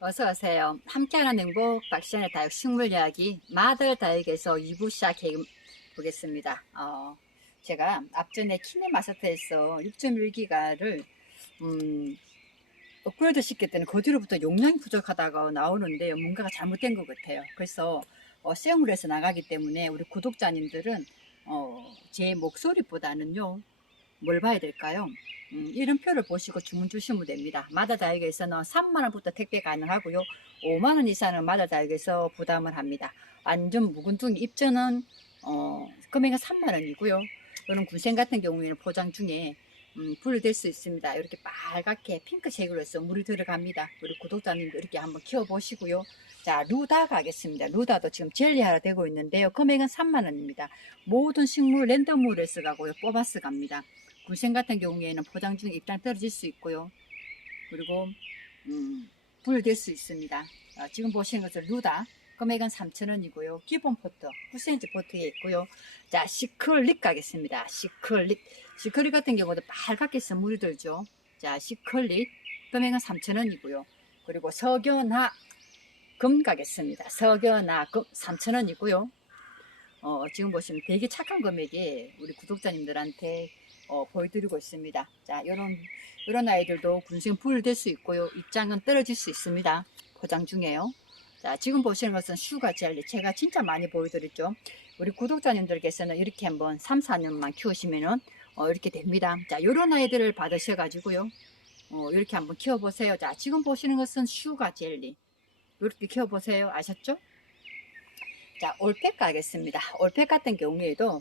어서 오세요. 함께하는 행복 박시안의 다육 식물 이야기 마들 다육에서 2부 시작해 보겠습니다. 어, 제가 앞전에 키네마스터에서 6.1기가를 음, 업그레이드 시켰더니 그 뒤로부터 용량이 부족하다고 나오는데요. 뭔가가 잘못된 것 같아요. 그래서 어, 시험을 해서 나가기 때문에 우리 구독자님들은 어, 제 목소리보다는요. 뭘 봐야 될까요? 음, 이름표를 보시고 주문 주시면 됩니다. 마다다육에서는 3만원부터 택배 가능하고요. 5만원 이상은 마다다육에서 부담을 합니다. 완전 묵은둥이 입전은 어, 금액은 3만원이고요. 이런 군생 같은 경우에는 포장 중에 음, 분리될 수 있습니다. 이렇게 빨갛게 핑크색으로 해서 물이 들어갑니다. 우리 구독자님도 이렇게 한번 키워보시고요. 자, 루다 가겠습니다. 루다도 지금 젤리하러 되고 있는데요. 금액은 3만원입니다. 모든 식물 랜덤으로서 가고요. 뽑아서 갑니다. 굴생 같은 경우에는 포장 중에 입장 떨어질 수 있고요. 그리고 음, 분리될 수 있습니다. 아, 지금 보시는 것은 루다 금액은 3,000원이고요. 기본 포트 9cm 포트에 있고요. 자 시클릿 가겠습니다. 시클릿 시클릿 같은 경우도 빨갛게 해서 물이 들죠. 자 시클릿 금액은 3,000원이고요. 그리고 석연화 금 가겠습니다. 석연화 금 3,000원이고요. 어, 지금 보시면 되게 착한 금액이 우리 구독자님들한테 어, 보여드리고 있습니다. 자, 요런, 요런 아이들도 군생 분리될 수 있고요. 입장은 떨어질 수 있습니다. 포장 중에요. 자, 지금 보시는 것은 슈가 젤리. 제가 진짜 많이 보여드렸죠. 우리 구독자님들께서는 이렇게 한번 3, 4년만 키우시면은, 어, 이렇게 됩니다. 자, 요런 아이들을 받으셔가지고요. 어, 이렇게 한번 키워보세요. 자, 지금 보시는 것은 슈가 젤리. 이렇게 키워보세요. 아셨죠? 자, 올팩 가겠습니다. 올팩 같은 경우에도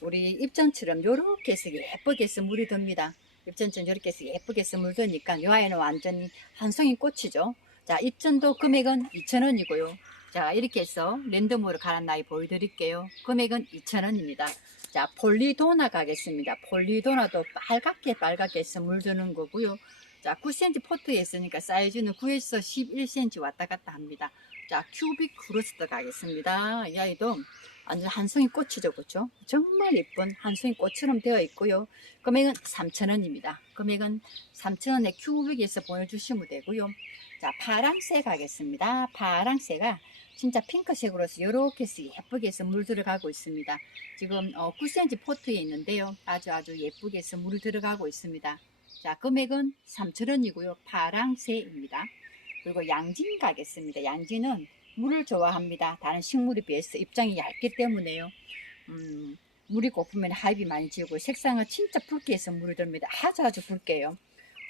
우리 입전처럼 요렇게 해서 예쁘게 해서 물이 듭니다. 입전처럼 이렇게 해서 예쁘게 해서 물 드니까 요 아이는 완전히 한 송이 꽃이죠. 자, 입전도 금액은 2,000원이고요. 자, 이렇게 해서 랜덤으로 갈은 아이 보여드릴게요. 금액은 2,000원입니다. 자, 폴리도나 가겠습니다. 폴리도나도 빨갛게 빨갛게 해서 물 드는 거고요. 자, 9cm 포트에 있으니까 사이즈는 9에서 11cm 왔다 갔다 합니다. 자, 큐빅 크루스터 가겠습니다. 이 아이도 완전 한송이 꽃이죠, 그렇죠? 정말 예쁜 한송이 꽃처럼 되어 있고요. 금액은 3,000원입니다. 금액은 3,000원에 큐빅에서 보내주시면 되고요. 자, 파랑새 가겠습니다. 파랑새가 진짜 핑크색으로서 이렇게 예쁘게 해서 물 들어가고 있습니다. 지금 어, 9cm 포트에 있는데요. 아주 아주 예쁘게 해서 물이 들어가고 있습니다. 자, 금액은 3,000원이고요. 파랑새입니다. 그리고 양진 가겠습니다. 양진은 물을 좋아합니다. 다른 식물에 비해서 입장이 얇기 때문에요. 음, 물이 고프면 하입이 많이 지고 색상은 진짜 붉게 해서 물을 듭니다. 아주 아주 붉게요.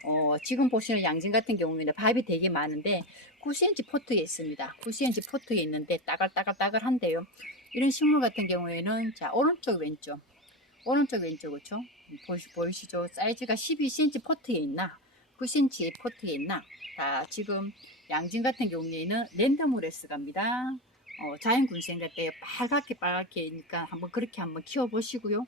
어, 지금 보시는 양진 같은 경우에는 밥이 되게 많은데 9cm 포트에 있습니다. 9cm 포트에 있는데 따글따글따글한데요. 이런 식물 같은 경우에는 자 오른쪽 왼쪽 오른쪽 왼쪽 그렇죠? 보시, 보이시죠? 사이즈가 12cm 포트에 있나 9cm 포트에 있나 자 지금 양진 같은 경우에는 랜덤으레스 갑니다. 어, 자연 군생 같때 빨갛게 빨갛게 니까 한번 그렇게 한번 키워보시고요.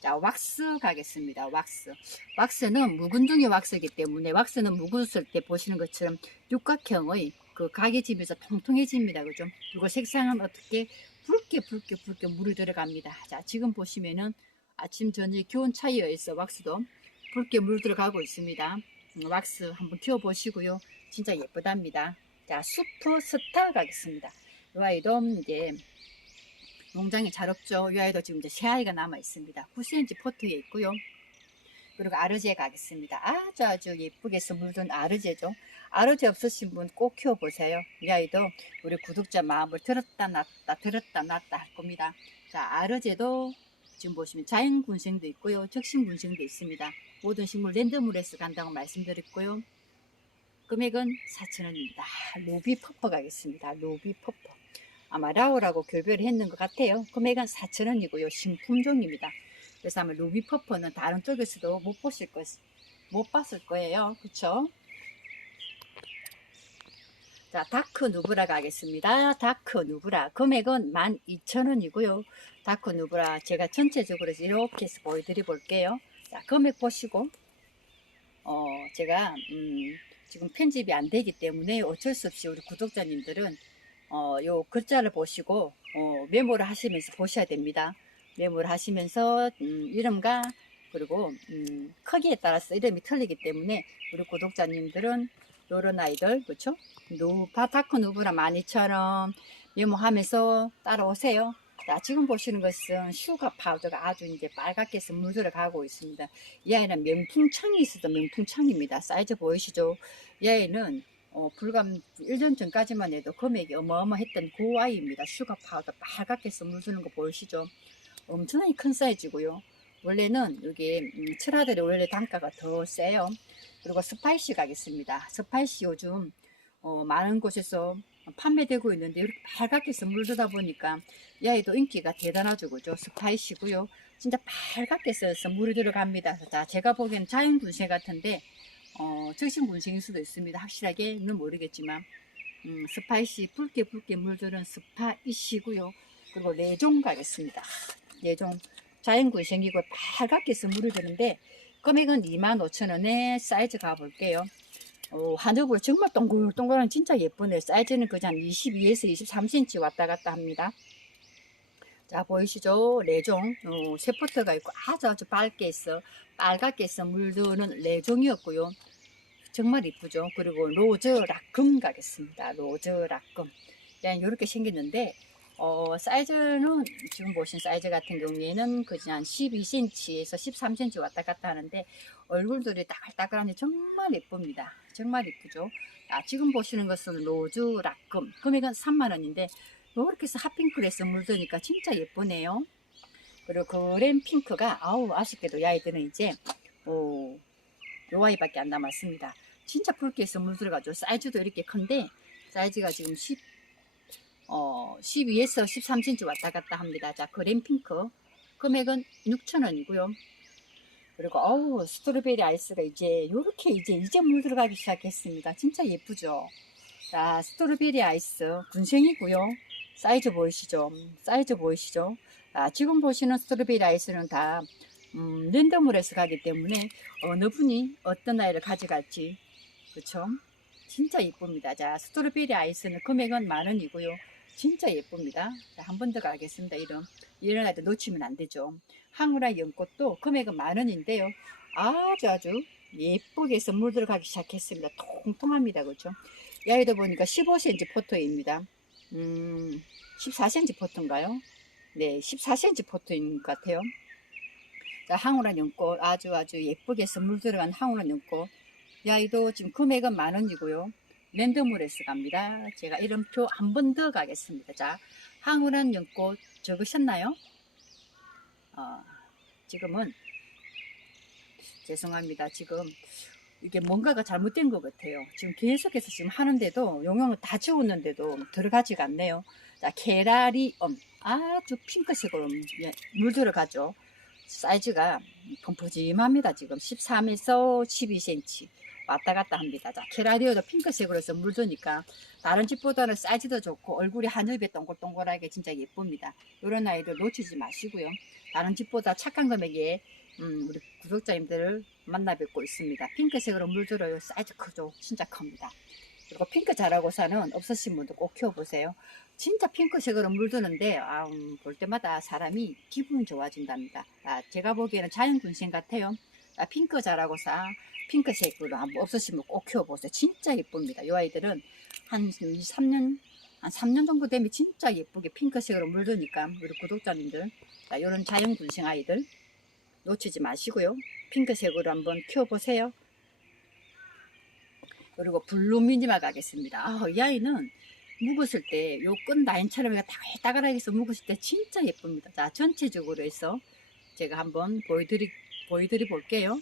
자, 왁스 가겠습니다. 왁스. 왁스는 묵은둥이 왁스이기 때문에 왁스는 묵었을 때 보시는 것처럼 육각형의 그 가게집에서 통통해집니다. 그죠? 그리고 색상은 어떻게 붉게 붉게 붉게 물이 들어갑니다. 자, 지금 보시면은 아침, 저녁 기온 차이에 의해서 왁스도 붉게 물 들어가고 있습니다. 음, 왁스 한번 키워보시고요. 진짜 예쁘답니다. 자, 슈퍼스타 가겠습니다. 이 아이도 이제 농장이 잘 없죠. 이 아이도 지금 이제 새 아이가 남아 있습니다. 9cm 포트에 있고요. 그리고 아르제 가겠습니다. 아주 아주 예쁘게 해서 물든 아르제죠. 아르제 없으신 분 꼭 키워보세요. 이 아이도 우리 구독자 마음을 들었다 놨다 들었다 놨다 할 겁니다. 자, 아르제도 지금 보시면 자연 군생도 있고요. 적심 군생도 있습니다. 모든 식물 랜덤으로 해서 간다고 말씀드렸고요. 금액은 4,000원입니다. 로비 퍼퍼 가겠습니다. 로비 퍼퍼. 아마 라오라고 교배를 했는 것 같아요. 금액은 4,000원이고요. 신품종입니다. 그래서 아마 로비 퍼퍼는 다른 쪽에서도 못 보실 것, 못 봤을 거예요. 그쵸? 자, 다크 누브라 가겠습니다. 다크 누브라. 금액은 12,000원이고요. 다크 누브라 제가 전체적으로 이렇게 해서 보여드려 볼게요. 자, 금액 보시고, 어, 제가, 음, 지금 편집이 안 되기 때문에 어쩔 수 없이 우리 구독자님들은 어, 요 글자를 보시고 어, 메모를 하시면서 보셔야 됩니다. 메모를 하시면서 음, 이름과 그리고 음, 크기에 따라서 이름이 틀리기 때문에 우리 구독자님들은 요런 아이들 그쵸 누파 다크 누브라 12,000원 메모하면서 따라오세요 자, 지금 보시는 것은 슈가 파우더가 아주 이제 빨갛게 해서 물들어 가고 있습니다. 이 아이는 명풍청이 있어도 명풍청입니다. 사이즈 보이시죠? 이 아이는 어, 불과 1년 전까지만 해도 금액이 어마어마했던 그 아이입니다. 슈가 파우더 빨갛게 해서 물드는 거 보이시죠? 엄청나게 큰 사이즈고요. 원래는 여기 음, 칠하들이 원래 단가가 더 세요. 그리고 스파이시 가겠습니다. 스파이시 요즘 어, 많은 곳에서 판매되고 있는데 이렇게 빨갛게 해서 물들다 보니까 이 아이도 인기가 대단하죠. 그죠? 스파이시고요. 진짜 빨갛게 써서 물이 들어갑니다. 자, 제가 보기엔 자연 군생 같은데 어, 적신 군생일 수도 있습니다. 확실하게는 모르겠지만 음, 스파이시 붉게 붉게 물들은 스파이시고요. 그리고 레종 가겠습니다. 레종 자연 군생이고 빨갛게 해서 물이 드는데 금액은 25,000원에 사이즈 가볼게요. 어, 한우볼 정말 동글동글한 진짜 예쁘네요. 사이즈는 그저 한 22에서 23cm 왔다 갔다 합니다. 자 보이시죠? 레종 어, 세포트가 있고 아주 아주 밝게 있어 빨갛게 있어 물드는 레종이었고요. 정말 이쁘죠. 그리고 로즈 락금 가겠습니다. 로즈 락금 그냥 이렇게 생겼는데 어, 사이즈는 지금 보신 사이즈 같은 경우에는 그냥 한 12cm에서 13cm 왔다 갔다 하는데 얼굴들이 따글따글하니 정말 예쁩니다. 정말 예쁘죠. 아, 지금 보시는 것은 로즈 락금 금액은 3만원인데 이렇게 해서 핫핑크에서 물드니까 진짜 예쁘네요. 그리고 그랜 핑크가 아우 아쉽게도 이 아이들은 이제 오, 요 아이밖에 안 남았습니다. 진짜 붉게 해서 물들어가지고 사이즈도 이렇게 큰데 사이즈가 지금 10, 어, 12에서 13cm 왔다 갔다 합니다. 자, 그랜 핑크 금액은 6,000원이고요. 그리고 어우 스트로베리 아이스가 이제 요렇게 이제 이제 물 들어가기 시작했습니다. 진짜 예쁘죠. 자, 스트로베리 아이스 군생이고요. 사이즈 보이시죠? 사이즈 보이시죠? 아, 지금 보시는 스트로베리 아이스는 다 음, 랜덤으로 해서 가기 때문에 어느 분이 어떤 아이를 가져갈지 그쵸? 진짜 예쁩니다. 자, 스트로베리 아이스는 금액은 만 원이고요. 진짜 예쁩니다. 자, 한 번 더 가겠습니다. 이런 이런 아이들 놓치면 안 되죠. 항우라 연꽃도 금액은 만 원인데요. 아주 아주 예쁘게 해서 물 들어가기 시작했습니다. 통통합니다. 그렇죠? 이 아이도 보니까 15cm 포토입니다. 음, 14cm 포토인가요? 네, 14cm 포토인 것 같아요. 자, 항우란 연꽃 아주 아주 예쁘게 해서 물 들어간 항우란 연꽃. 이 아이도 지금 금액은 만 원이고요. 랜덤으로 해서 갑니다. 제가 이름표 한 번 더 가겠습니다. 자, 항우란 연꽃 적으셨나요? 어, 지금은 죄송합니다. 지금 이게 뭔가가 잘못된 것 같아요. 지금 계속해서 지금 하는데도 용용을 다 지웠는데도 들어가지가 않네요. 자, 케라리엄 아주 핑크색으로 물 들어가죠. 사이즈가 펑퍼짐합니다. 지금 13에서 12cm 왔다 갔다 합니다. 자, 케라리오도 핑크색으로 해서 물드니까 다른 집보다는 사이즈도 좋고 얼굴이 하늘배 동글동글하게 진짜 예쁩니다. 이런 아이들 놓치지 마시고요. 다른 집보다 착한 금액에 음, 우리 구독자님들을 만나 뵙고 있습니다. 핑크색으로 물들어요. 사이즈 크죠? 진짜 큽니다. 그리고 핑크 잘하고 사는 없으신 분도 꼭 키워보세요. 진짜 핑크색으로 물드는데 아, 음, 볼 때마다 사람이 기분 좋아진답니다. 아, 제가 보기에는 자연군생 같아요. 아, 핑크 잘하고 사 핑크색으로 없으시면 꼭 키워보세요. 진짜 예쁩니다. 이 아이들은 한 2, 3년 한 3년 정도 되면 진짜 예쁘게 핑크색으로 물드니까 우리 구독자님들 자, 이런 자연군생 아이들 놓치지 마시고요. 핑크색으로 한번 키워보세요. 그리고 블루 미니마 가겠습니다. 아, 이 아이는 묵었을 때 요 끈 라인처럼 따글따글하게 해서 묵었을 때 진짜 예쁩니다. 자, 전체적으로 해서 제가 한번 보여드리, 보여드리 볼게요.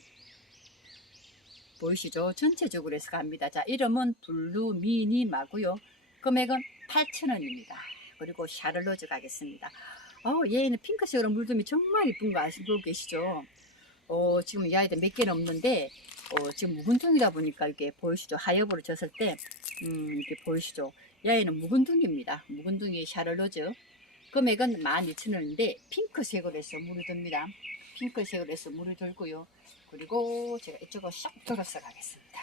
보이시죠? 전체적으로 해서 갑니다. 자, 이름은 블루 미니마고요. 금액은 8,000원입니다. 그리고 샤를로즈 가겠습니다. 어, 얘는 핑크색으로 물듬이 정말 이쁜 거 아시고 계시죠? 어, 지금 이 아이들 몇 개는 없는데, 어, 지금 묵은둥이다 보니까 이렇게 보이시죠? 하엽으로 졌을 때, 음, 이렇게 보이시죠? 이 아이는 묵은둥이입니다. 묵은둥이 샤를로즈. 금액은 12,000원인데, 핑크색으로 해서 물을 듭니다. 핑크색으로 해서 물을 들고요. 그리고 제가 이쪽으로 싹 돌아서 가겠습니다.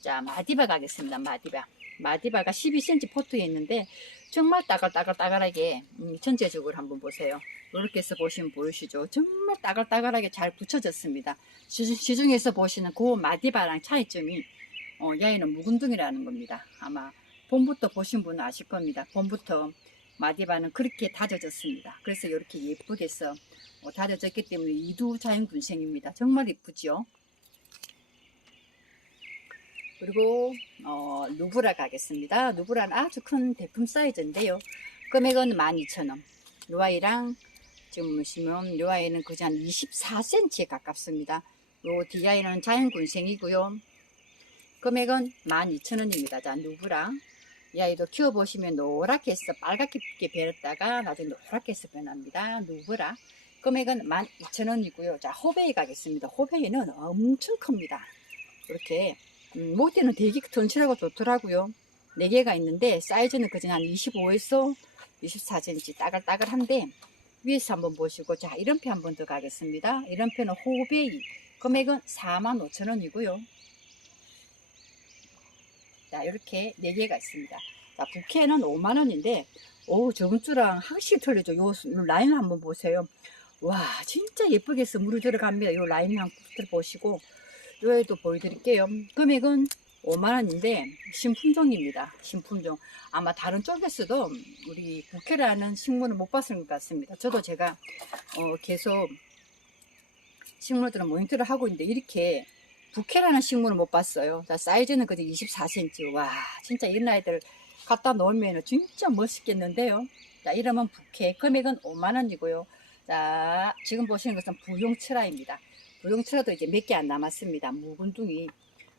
자, 마디바 가겠습니다. 마디바. 마디바가 12cm 포트에 있는데 정말 따글따글따글하게 음, 전체적으로 한번 보세요. 이렇게 해서 보시면 보이시죠? 정말 따글따글하게 잘 붙여졌습니다. 시중, 시중에서 보시는 그 마디바랑 차이점이 어, 야이는 묵은둥이라는 겁니다. 아마 봄부터 보신 분은 아실 겁니다. 봄부터 마디바는 그렇게 다져졌습니다. 그래서 이렇게 예쁘게 써 어, 다져졌기 때문에 이두 자연군생입니다. 정말 이쁘죠? 그리고 어, 누브라 가겠습니다. 누브라는 아주 큰 대품 사이즈인데요. 금액은 12,000원. 루아이랑 지금 보시면 루아이는 그저 한 24cm에 가깝습니다. 요 디아이는 자연군생이고요. 금액은 12,000원입니다. 자, 누브라. 이 아이도 키워보시면 노랗게 해서 빨갛게 변했다가 나중에 노랗게 해서 변합니다. 누브라. 금액은 12,000원이고요. 자, 호베이 가겠습니다. 호베이는 엄청 큽니다. 이렇게 음, 목대는 되게 튼실하고 좋더라고요. 4개가 있는데 사이즈는 그저 한 25에서 24cm 따글따글한데 위에서 한번 보시고 자 이런표 한번 더 가겠습니다. 이런표는 호베이 금액은 45,000원이고요. 자 이렇게 4개가 있습니다. 자 부케는 5만원인데 오 저번 주랑 확실히 틀리죠. 요 라인 한번 보세요. 와 진짜 예쁘게 해서 물이 들어갑니다. 요 라인 한번 보시고 요에도 보여드릴게요. 금액은 5만원인데 신품종입니다. 신품종. 아마 다른 쪽에서도 우리 부케라는 식물을 못 봤을 것 같습니다. 저도 제가 어, 계속 식물들은 모니터를 하고 있는데 이렇게 부케라는 식물을 못 봤어요. 자, 사이즈는 그저 24cm. 와, 진짜 이런 아이들 갖다 놓으면 진짜 멋있겠는데요. 자, 이름은 부케. 금액은 5만원이고요. 자, 지금 보시는 것은 부용철화입니다. 부용철화도 이제 몇 개 안 남았습니다. 묵은둥이.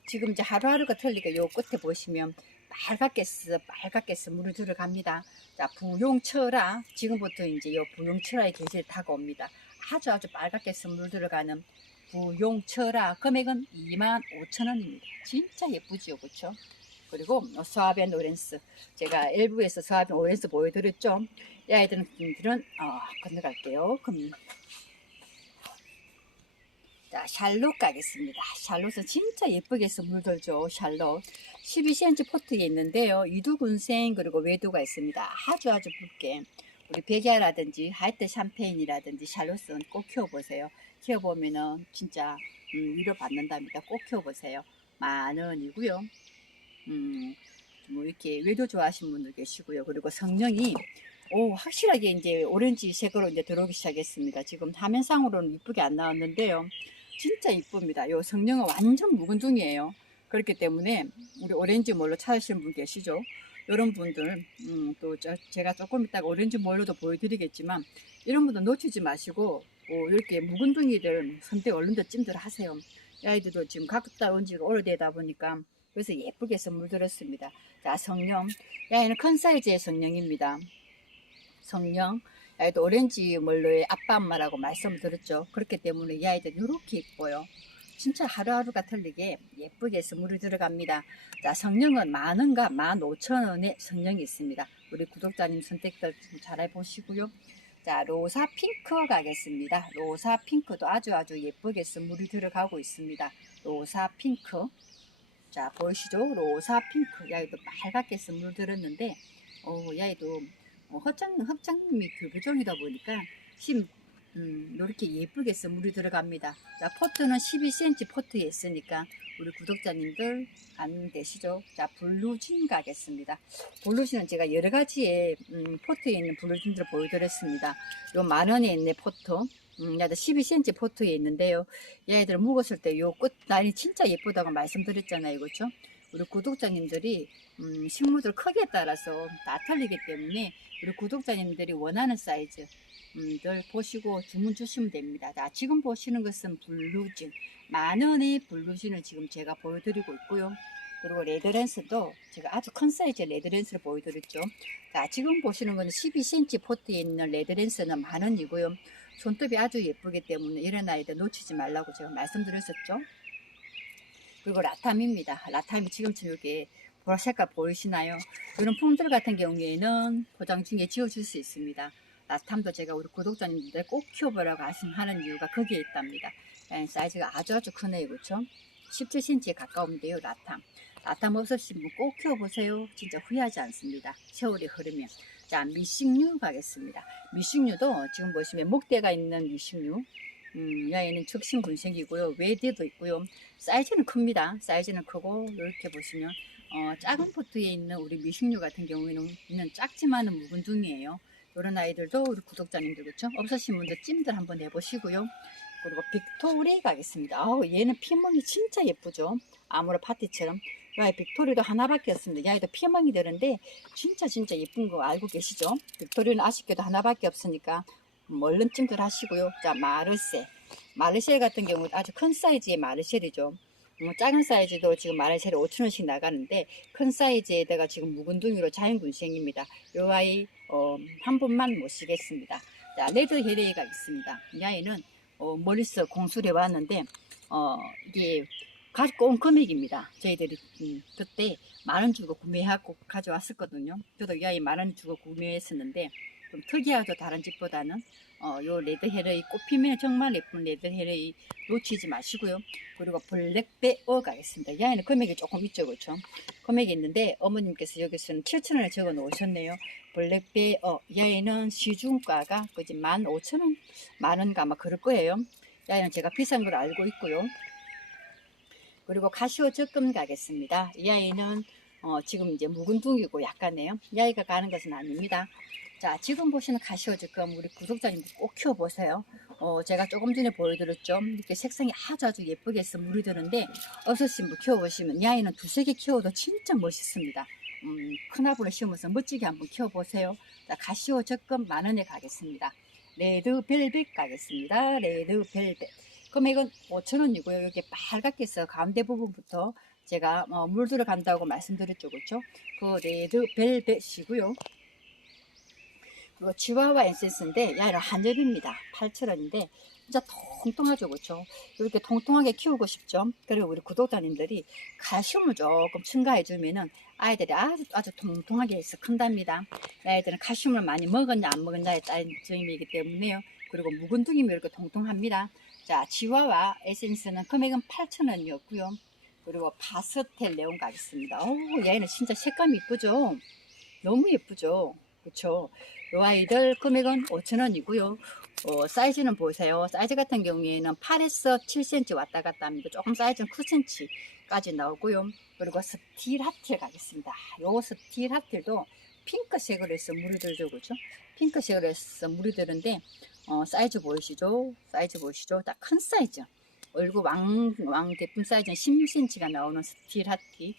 지금 이제 하루하루가 틀리게 요 끝에 보시면 빨갛게 스 빨갛게 스 물을 들어갑니다. 자, 부용철화. 지금부터 이제 요 부용철화의 계절이 다가옵니다. 아주 아주 빨갛게 스물 들어가는 부용철화. 금액은 25,000원입니다. 진짜 예쁘지요, 그쵸? 그리고 서아벤 오렌스. 제가 일부에서 서아벤 오렌스 보여드렸죠? 이 아이들은, 들은 어, 건너갈게요. 그럼 자, 샬롯 가겠습니다. 샬롯은 진짜 예쁘게 해서 물들죠. 샬롯. 12cm 포트에 있는데요. 이두군생 그리고 외두가 있습니다. 아주 아주 붉게. 우리 백야라든지 하이트 샴페인이라든지 샬롯은 꼭 키워보세요. 키워보면은 진짜 음, 위로 받는답니다. 꼭 키워보세요. 만 원이고요. 음, 뭐 이렇게 외도 좋아하시는 분들 계시고요. 그리고 성령이 오 확실하게 이제 오렌지 색으로 이제 들어오기 시작했습니다. 지금 화면상으로는 이쁘게 안 나왔는데요. 진짜 이쁩니다. 요 성령은 완전 묵은둥이에요. 그렇기 때문에 우리 오렌지 몰로 찾으시는 분 계시죠? 이런 분들 음, 또 저, 제가 조금 이따가 오렌지 몰로도 보여드리겠지만 이런 분들 놓치지 마시고 오, 이렇게 묵은둥이들 선택 얼른도 찜들 하세요. 이 아이들도 지금 갖다 온 지가 오래되다 보니까 그래서 예쁘게 해서 물들었습니다. 자 성령 이 아이는 큰 사이즈의 성령입니다. 성령 이 아이도 오렌지 멀로의 아빠 엄마라고 말씀을 드렸죠. 그렇기 때문에 이 아이들 이렇게 예뻐요. 진짜 하루하루가 틀리게 예쁘게 해서 물이 들어갑니다. 자, 성령은 만 원과 만 오천 원의 성령이 있습니다. 우리 구독자님 선택들 좀잘 해보시고요. 자, 로사 핑크 가겠습니다. 로사 핑크도 아주 아주 예쁘게 해서 물이 들어가고 있습니다. 로사 핑크. 자, 보이시죠? 로사 핑크. 야이도 빨갛게 해서 물 들었는데, 어, 야이도 어, 헛장, 헛장미 교부종이다 보니까 심, 음, 이렇게 예쁘게 물이 들어갑니다. 자, 포트는 12cm 포트에 있으니까 우리 구독자님들 안 되시죠? 자, 블루진 가겠습니다. 블루진은 제가 여러 가지의 음, 포트에 있는 블루진들을 보여드렸습니다. 요 만원에 있는 포트. 음, 야도 12cm 포트에 있는데요. 얘들 묵었을 때 요끝 라인이 진짜 예쁘다고 말씀드렸잖아요. 그렇죠? 우리 구독자님들이 음, 식물들 크기에 따라서 다 틀리기 때문에 우리 구독자님들이 원하는 사이즈 음, 들 보시고 주문 주시면 됩니다. 자, 지금 보시는 것은 블루진 만원의 블루진을 지금 제가 보여드리고 있고요. 그리고 레드랜스도 제가 아주 큰 사이즈의 레드랜스를 보여드렸죠. 자, 지금 보시는 거는 12cm 포트에 있는 레드랜스는 만원이고요. 손톱이 아주 예쁘기 때문에 이런 아이들 놓치지 말라고 제가 말씀드렸었죠. 그리고 라탐입니다. 라탐이 지금처럼 이렇게 보라 색깔 보이시나요? 이런 품들 같은 경우에는 포장 중에 지워줄 수 있습니다. 라탐도 제가 우리 구독자님들 꼭 키워보라고 하는 이유가 거기에 있답니다. 예, 사이즈가 아주 아주 크네요. 그렇죠? 17cm에 가까운데요. 라탐. 라탐 없으신 분꼭 키워보세요. 진짜 후회하지 않습니다. 세월이 흐르면. 자, 미식류 가겠습니다. 미식류도 지금 보시면 목대가 있는 미식류. 음, 이 아이는 적신 군색이고요. 외대도 있고요. 사이즈는 큽니다. 사이즈는 크고 이렇게 보시면 어, 작은 포트에 있는 우리 미식류 같은 경우에는 있는 작지만은 묵은둥이에요. 이런 아이들도 우리 구독자님들 그렇죠? 없으신 분들 찜들 한번 내보시고요. 그리고 빅토리 가겠습니다. 아우 얘는 피멍이 진짜 예쁘죠? 아무로 파티처럼. 이 아이 빅토리도 하나밖에 없습니다. 이 아이도 피멍이 되는데 진짜 진짜 예쁜 거 알고 계시죠? 빅토리는 아쉽게도 하나밖에 없으니까 음, 얼른 찜들 하시고요. 자 마르셀. 마르셀 같은 경우 아주 큰 사이즈의 마르셀이죠. 음, 작은 사이즈도 지금 마르셀이 5천원씩 나가는데 큰 사이즈에다가 지금 묵은둥이로 자연군생입니다. 요 아이 어, 한 분만 모시겠습니다. 자 레드 헤레이가 있습니다. 이 아이는 어, 멀리서 공수해 왔는데 어, 이게 가지고 온 금액입니다. 저희들이 음, 그때 만 원 주고 구매하고 가져왔었거든요. 저도 이 아이 만 원 주고 구매했었는데 좀 특이하죠 다른 집보다는 어, 요 레드 헤레이 꽃 피면 정말 예쁜 레드 헤레이 놓치지 마시고요. 그리고 블랙베어 가겠습니다. 이 아이는 금액이 조금 있죠, 그렇죠? 금액이 있는데 어머님께서 여기서는 7,000원을 적어 놓으셨네요. 블랙베 어 이 아이는 시중가가 그지 15,000원, 만원가 아마 그럴 거예요. 이 아이는 제가 비싼 걸 알고 있고요. 그리고 가시오 적금 가겠습니다. 이 아이는 어, 지금 이제 묵은둥이고 약간네요. 이 아이가 가는 것은 아닙니다. 자, 지금 보시는 가시오 적금 우리 구독자님들 꼭 키워보세요. 어, 제가 조금 전에 보여드렸죠. 이렇게 색상이 아주 아주 예쁘게 해서 물이 드는데 없으신 분 키워보시면 이 아이는 두세 개 키워도 진짜 멋있습니다. 음, 큰 화분을 심어서 멋지게 한번 키워보세요. 자, 가시오 적금 만 원에 가겠습니다. 레드 벨벳 가겠습니다. 레드 벨벳. 금액은 5,000원이고요. 여기 빨갛게 해서 가운데 부분부터 제가 어, 물 들어간다고 말씀드렸죠. 그렇죠? 그 레드 벨벳이고요. 그리고 치와와 엔센스인데 야는 한엽입니다. 8,000원인데 진짜 통통하죠. 그렇죠? 이렇게 통통하게 키우고 싶죠. 그리고 우리 구독자님들이 칼슘을 조금 첨가해 주면은 아이들이 아주 아주 통통하게 해서 큰답니다. 이 아이들은 칼슘을 많이 먹었냐 안 먹었냐에 따른 점이기 때문에요. 그리고 묵은둥이면 이렇게 통통합니다. 자, 지와와 에센스는 금액은 8,000원이었고요. 그리고 파스텔 레온 가겠습니다. 오, 얘는 진짜 색감이 이쁘죠? 너무 예쁘죠? 그쵸? 요 아이들 금액은 5,000원이고요. 어, 사이즈는 보세요. 사이즈 같은 경우에는 8에서 7cm 왔다 갔다 합니다. 조금 사이즈는 9cm까지 나오고요. 그리고 스틸 하틸 가겠습니다. 요 스틸 하틸도 핑크색으로 해서 물이 들죠. 그죠? 핑크색으로 해서 물이 드는데 어, 사이즈 보이시죠? 사이즈 보이시죠? 딱 큰 사이즈. 얼굴 왕, 왕 대품 사이즈는 16cm가 나오는 스틸 하티.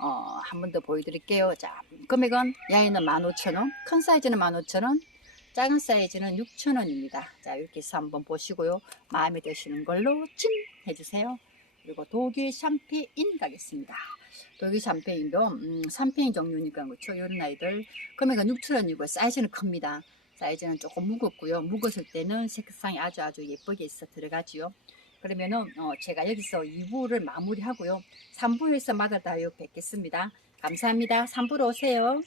어, 한 번 더 보여드릴게요. 자, 금액은 야이는 15,000원, 큰 사이즈는 15,000원, 작은 사이즈는 6,000원입니다. 자, 이렇게 해서 한번 보시고요. 마음에 드시는 걸로 찜 해주세요. 그리고 독일 샴페인 가겠습니다. 독일 샴페인도 음, 샴페인 종류니까 그렇죠. 이런 아이들 금액은 6,000원이고 사이즈는 큽니다. 사이즈는 조금 무겁고요. 무거웠을 때는 색상이 아주 아주 예쁘게 있어 들어가지요. 그러면은 어, 제가 여기서 2부를 마무리하고요. 3부에서 마다 다요 뵙겠습니다. 감사합니다. 3부로 오세요.